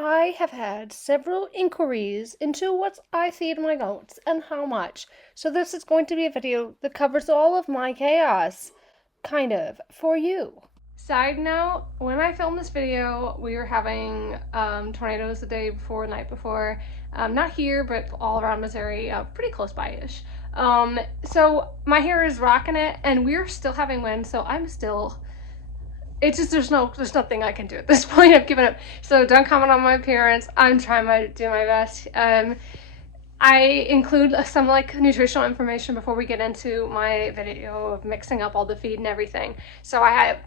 I have had several inquiries into what I feed my goats and how much, so this is going to be a video that covers all of my chaos, kind of, for you. Side note, when I filmed this video, we were having tornadoes the day before, the night before. Not here, but all around Missouri, pretty close by-ish. So my hair is rocking it, and we're still having wind, so I'm still... It's just, there's nothing I can do at this point. I've given up. So don't comment on my appearance. I'm trying to do my best. I include some like nutritional information before we get into my video of mixing up all the feed and everything. So I have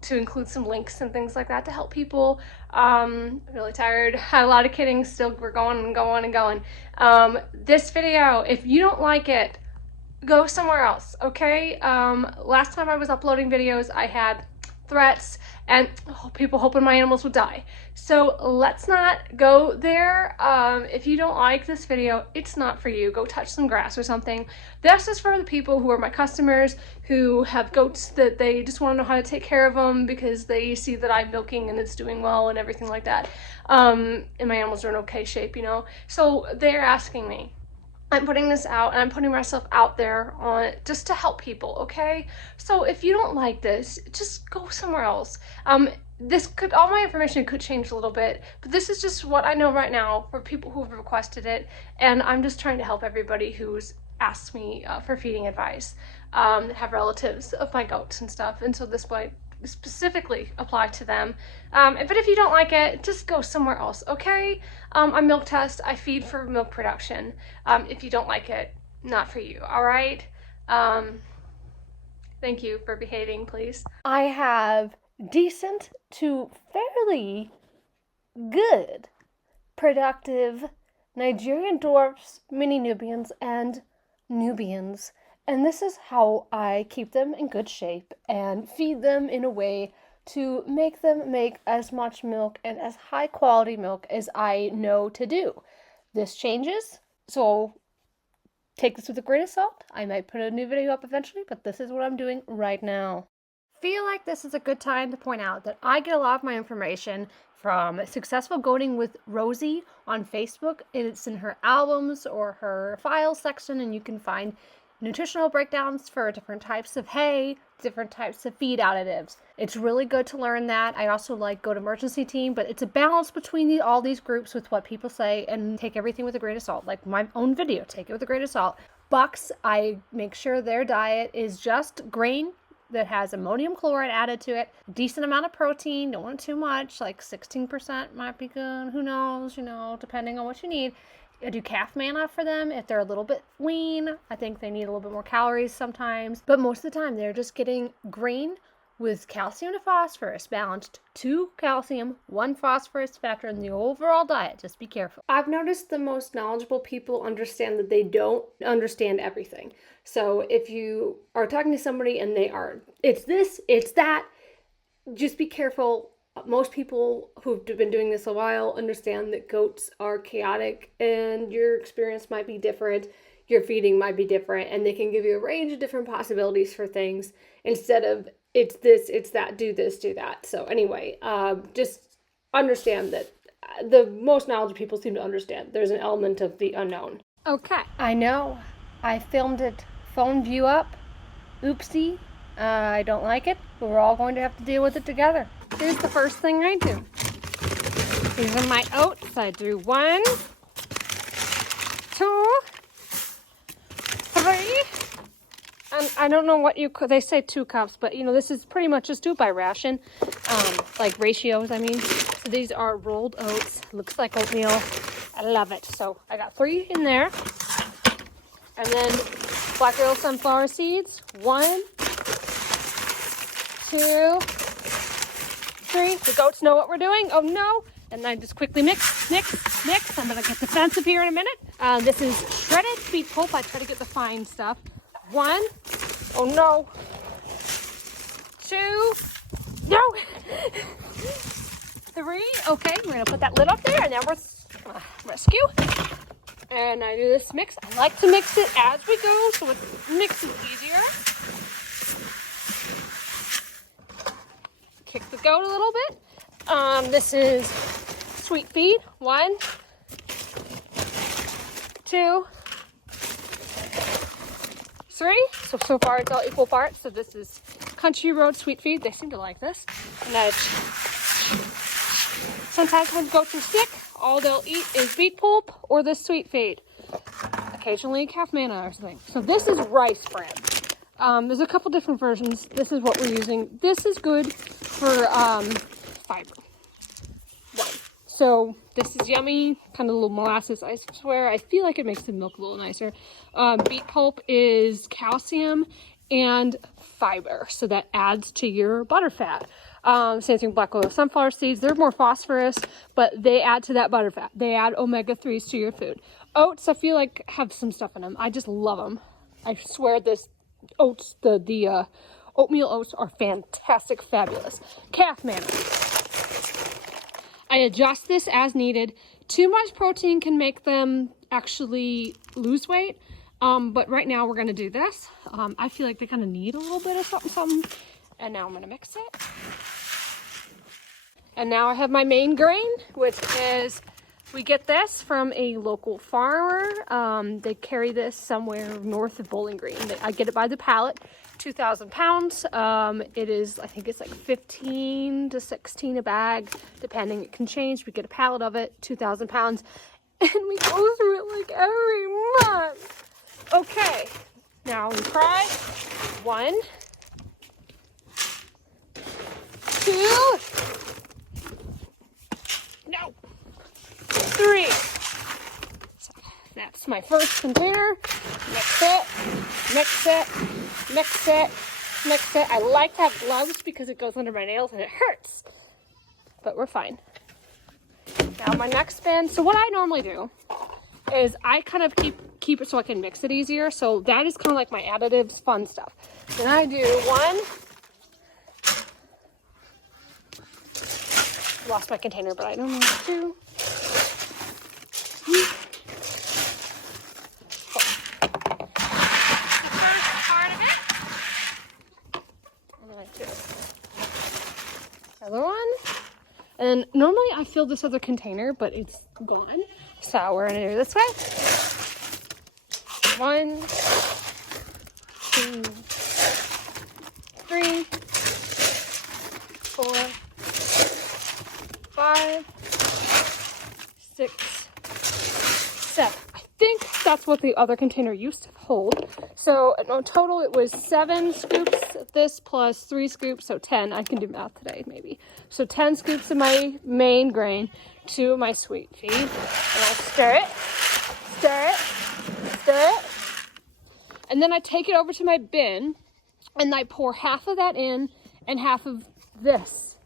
to include some links and things like that to help people. I'm really tired. Had a lot of kidding. Still, we're going and going and going. This video, if you don't like it, go somewhere else, okay? Last time I was uploading videos, I had threats and people hoping my animals would die. So let's not go there. If you don't like this video, it's not for you. Go touch some grass or something. This is for the people who are my customers, who have goats that they just want to know how to take care of them because they see that I'm milking and it's doing well and everything like that. And my animals are in okay shape, you know? So they're asking me. I'm putting this out and I'm putting myself out there on just to help people, okay? So if you don't like this, just go somewhere else. All my information could change a little bit, but this is just what I know right now for people who have requested it, and I'm just trying to help everybody who's asked me for feeding advice, that have relatives of my goats and stuff, and so this might specifically apply to them. But if you don't like it, just go somewhere else, okay? I milk test, I feed for milk production. If you don't like it, not for you, all right? Thank you for behaving, please. I have decent to fairly good productive Nigerian dwarfs, mini Nubians, and Nubians. And this is how I keep them in good shape and feed them in a way to make them make as much milk and as high quality milk as I know to do. This changes, so take this with a grain of salt. I might put a new video up eventually, but this is what I'm doing right now. Feel like this is a good time to point out that I get a lot of my information from Successful Goating with Rosie on Facebook. It's in her albums or her files section, and you can find nutritional breakdowns for different types of hay, different types of feed additives. It's really good to learn that. I also like Goat Emergency Team, but it's a balance between all these groups with what people say, and take everything with a grain of salt. Like my own video, take it with a grain of salt. Bucks, I make sure their diet is just grain that has ammonium chloride added to it, decent amount of protein, don't want too much, like 16% might be good, who knows, depending on what you need. I do calf manna for them if they're a little bit lean. I think they need a little bit more calories sometimes, but most of the time they're just getting grain with calcium to phosphorus balanced, 2 calcium, 1 phosphorus factor in the overall diet. Just be careful. I've noticed the most knowledgeable people understand that they don't understand everything. So if you are talking to somebody and they are, it's this, it's that, just be careful. Most people who've been doing this a while understand that goats are chaotic and your experience might be different, your feeding might be different, and they can give you a range of different possibilities for things instead of it's this, it's that, do this, do that. So anyway, just understand that the most knowledgeable people seem to understand there's an element of the unknown. Okay, I know I filmed it phone view up. Oopsie. I don't like it, but we're all going to have to deal with it together. Here's the first thing I do. These are my oats. I do 1, 2, 3. And I don't know what they say 2 cups, but this is pretty much just do by ration, like ratios, I mean. So these are rolled oats. Looks like oatmeal. I love it. So I got 3 in there. And then Black Girl sunflower seeds. 1, 2, 3. The goats know what we're doing. Oh no. And I just quickly mix. I'm going to get defensive here in a minute. This is shredded sweet pulp. I try to get the fine stuff. 1. Oh no. 2. No. 3. Okay, we're going to put that lid up there and then we're rescue. And I do this mix. I like to mix it as we go so it mixes easier. Kick the goat a little bit. This is sweet feed. 1, 2, 3. So far it's all equal parts. So this is Country Road sweet feed. They seem to like this. And then sometimes when goats are sick, all they'll eat is beet pulp or this sweet feed. Occasionally calf manna or something. So this is rice bran. There's a couple different versions. This is what we're using. This is good for fiber. So this is yummy, kind of a little molasses, I swear. I feel like it makes the milk a little nicer. Beet pulp is calcium and fiber, so that adds to your butter fat. Same thing, black oil sunflower seeds. They're more phosphorus, but they add to that butter fat. They add omega-3s to your food. Oats, I feel like have some stuff in them. I just love them. I swear this oats, the oatmeal oats are fantastic, fabulous. Calf manna. I adjust this as needed. Too much protein can make them actually lose weight. But right now we're gonna do this. I feel like they kind of need a little bit of something. And now I'm gonna mix it. And now I have my main grain, which is, we get this from a local farmer. They carry this somewhere north of Bowling Green. I get it by the pallet, 2,000 pounds. It is, I think it's like 15 to 16 a bag, depending. It can change. We get a pallet of it, 2,000 pounds, and we go through it like every month. Okay, now we try. 1, 2, no, 3. So that's my first container. Mix it, mix it, mix it, mix it. I like to have gloves because it goes under my nails and it hurts, but we're fine. Now my next bin, so what I normally do is I kind of keep it so I can mix it easier. So that is kind of like my additives, fun stuff. Then I do 1, lost my container, but I don't know what to do. 4. The first part of it. And then I do another one. And normally I fill this other container, but it's gone. So we're gonna do this way. 1, 2, 3, 4, 5, 6, 7. I think that's what the other container used to hold. So in total it was 7 scoops of this plus 3 scoops, so 10. I can do math today maybe. So 10 scoops of my main grain, 2 of my sweet feed. And I stir it, stir it, stir it. And then I take it over to my bin and I pour half of that in and half of this.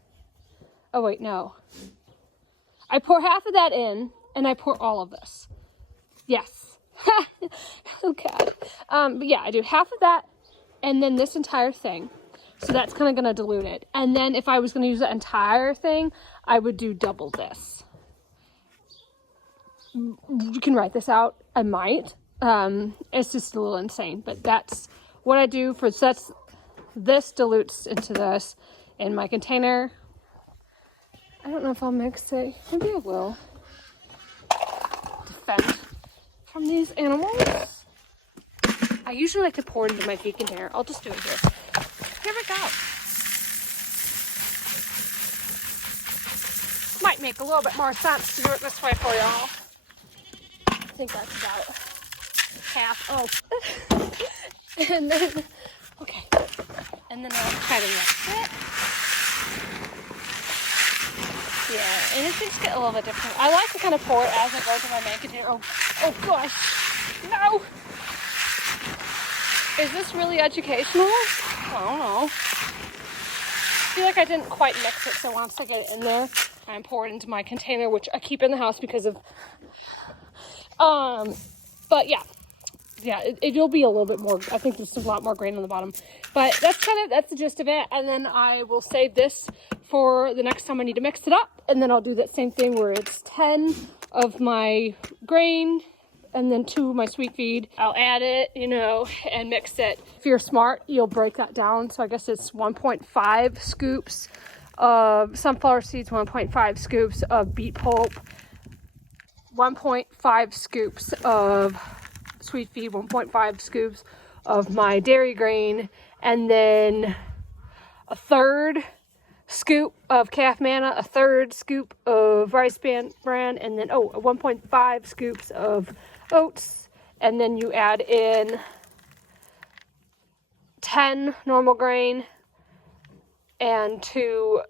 Oh wait, no. I pour half of that in and I pour all of this. Yes. Oh God. But yeah, I do half of that and then this entire thing. So that's kind of going to dilute it. And then if I was going to use the entire thing, I would do double this. You can write this out. I might. It's just a little insane, but that's what I do for sets. This dilutes into this in my container. I don't know if I'll mix it. Maybe I will. Defend from these animals. I usually like to pour it into my feed container. I'll just do it here. Here we go. Might make a little bit more sense to do it this way for y'all. I think that's about half. Oh. And then, okay. And then I'll try to mix it. Yeah, and it's just get a little bit different. I like to kind of pour it as I go to my main container. Oh gosh. No. Is this really educational? I don't know. I feel like I didn't quite mix it, so once I get it in there, I pour it into my container, which I keep in the house because of, but yeah, it'll be a little bit more, I think there's a lot more grain on the bottom, but that's the gist of it. And then I will save this for the next time I need to mix it up, and then I'll do that same thing where it's 10 of my grain, and then 2 of my sweet feed. I'll add it, and mix it. If you're smart, you'll break that down. So I guess it's 1.5 scoops of sunflower seeds, 1.5 scoops of beet pulp, 1.5 scoops of sweet feed, 1.5 scoops of my dairy grain, and then a third scoop of calf manna, a third scoop of rice bran, and then 1.5 scoops of oats, and then you add in 10 normal grain and 2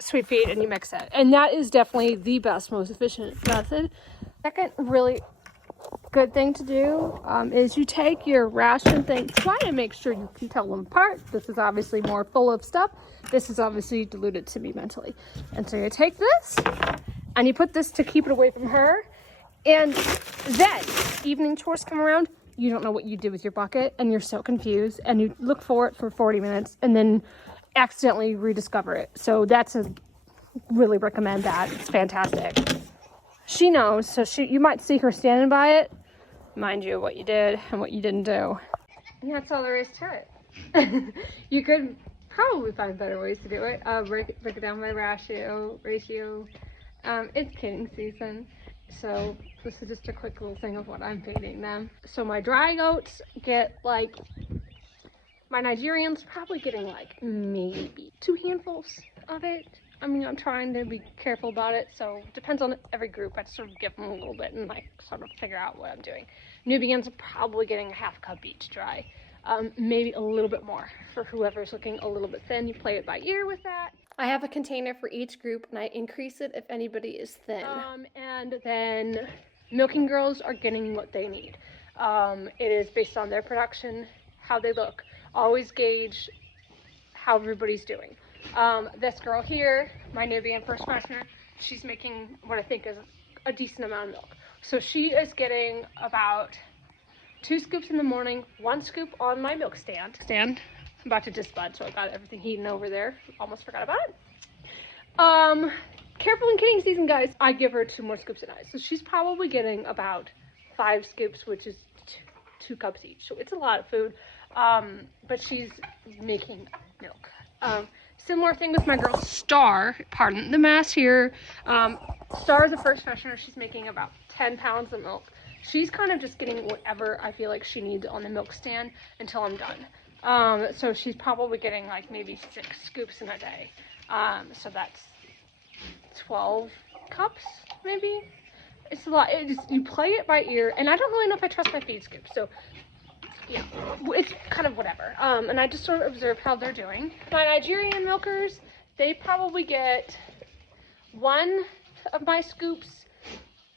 sweet feed, and you mix it. And that is definitely the best, most efficient method. Second really good thing to do is you take your ration thing, try to make sure you can tell them apart. This is obviously more full of stuff. This is obviously diluted to me mentally. And so you take this and you put this to keep it away from her. And then evening chores come around, you don't know what you did with your bucket and you're so confused, and you look for it for 40 minutes and then accidentally rediscover it. So that's really recommend that. It's fantastic. She knows, so you might see her standing by it, mind you what you did and what you didn't do. And that's all there is to it. You could probably find better ways to do it. Break it down by ratio. It's kidding season, so this is just a quick little thing of what I'm feeding them. So my dry oats get like, my Nigerians probably getting like maybe 2 handfuls of it. I mean, I'm trying to be careful about it, so it depends on every group. I sort of give them a little bit and like sort of figure out what I'm doing. Nubians are probably getting a half cup each dry. Maybe a little bit more for whoever's looking a little bit thin. You play it by ear with that. I have a container for each group and I increase it if anybody is thin. And then milking girls are getting what they need. It is based on their production, how they look. Always gauge how everybody's doing. This girl here, my Nubian first freshener, she's making what I think is a decent amount of milk. So she is getting about 2 scoops in the morning, 1 scoop on my milk stand. I'm about to disbud, so I got everything heating over there. Almost forgot about it. Careful in kidding season, guys. I give her 2 more scoops a night. So she's probably getting about 5 scoops, which is 2 cups each. So it's a lot of food. But she's making milk. Similar thing with my girl Star, pardon the mess here. Star is the first freshener. She's making about 10 pounds of milk. She's kind of just getting whatever I feel like she needs on the milk stand until I'm done. So she's probably getting like maybe 6 scoops in a day. So that's 12 cups, maybe. It's a lot. You play it by ear, and I don't really know if I trust my feed scoop. So yeah, it's kind of whatever. And I just sort of observe how they're doing. My Nigerian milkers, they probably get 1 of my scoops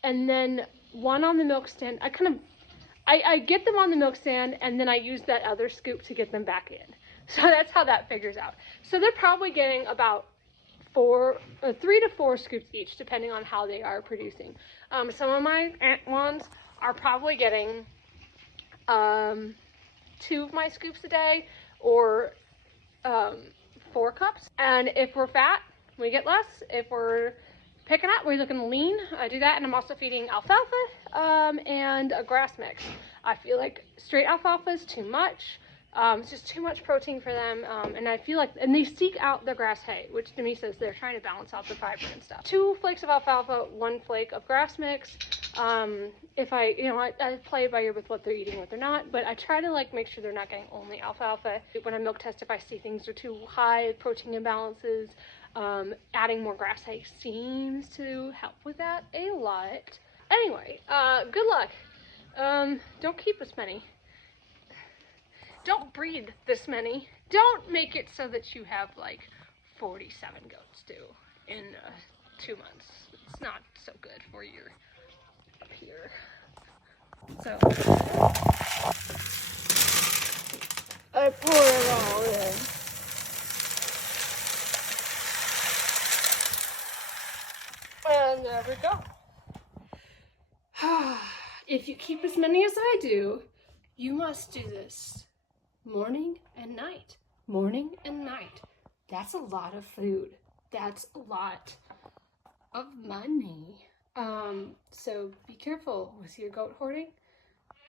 and then 1 on the milk stand. I get them on the milk stand and then I use that other scoop to get them back in. So that's how that figures out. So they're probably getting about 3 to 4 scoops each, depending on how they are producing. Some of my aunt ones are probably getting 2 of my scoops a day, or 4 cups. And if we're fat, we get less. If we're picking up, we're looking lean, I do that. And I'm also feeding alfalfa and a grass mix. I feel like straight alfalfa is too much. It's just too much protein for them, and I feel like, and they seek out the grass hay, which to me says they're trying to balance out the fiber and stuff. 2 flakes of alfalfa, 1 flake of grass mix. If I play by ear with what they're eating, what they're not, but I try to like make sure they're not getting only alfalfa. When I milk test, if I see things are too high, protein imbalances, adding more grass hay seems to help with that a lot. Anyway, good luck. Don't keep as many. Don't breed this many. Don't make it so that you have like 47 goats too in 2 months. It's not so good for your up here. So I pour it all in. And there we go. If you keep as many as I do, you must do this morning and night. Morning and night. That's a lot of food. That's a lot of money. So be careful with your goat hoarding.